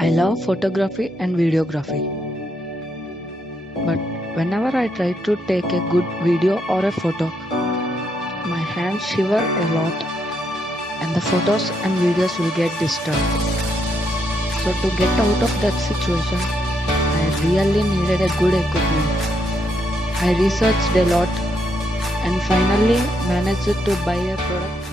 I love photography and videography, but whenever I try to take a good video or a photo, my hands shiver a lot and the photos and videos will get disturbed. So, to get out of that situation, I really needed a good equipment. I researched a lot and finally managed to buy a product.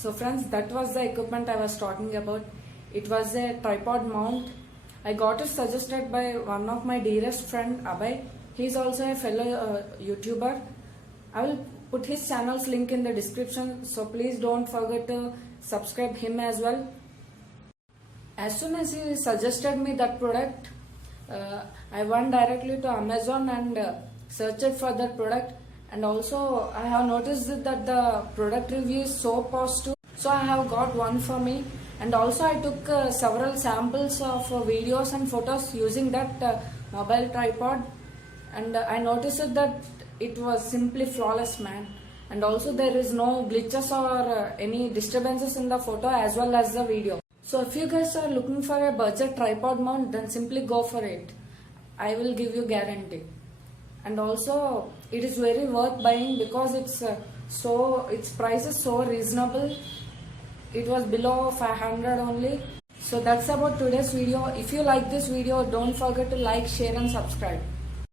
So friends, that was the equipment I was talking about. It was a tripod mount. I got it suggested by one of my dearest friend Abhay. He is also a fellow YouTuber. I will put his channel's link in the description, so please don't forget to subscribe him as well. As soon as he suggested me that product, I went directly to Amazon and searched for that product. And also I have noticed that the product review is so positive, so I have got one for me. And also I took several samples of videos and photos using that mobile tripod, and I noticed that it was simply flawless, man. And also there is no glitches or any disturbances in the photo as well as the video. So if you guys are looking for a budget tripod mount, then simply go for it. I will give you guarantee. And also it is very worth buying because its price is so reasonable. It was below 500 only. So that's about today's video. If you like this video, don't forget to like, share and subscribe.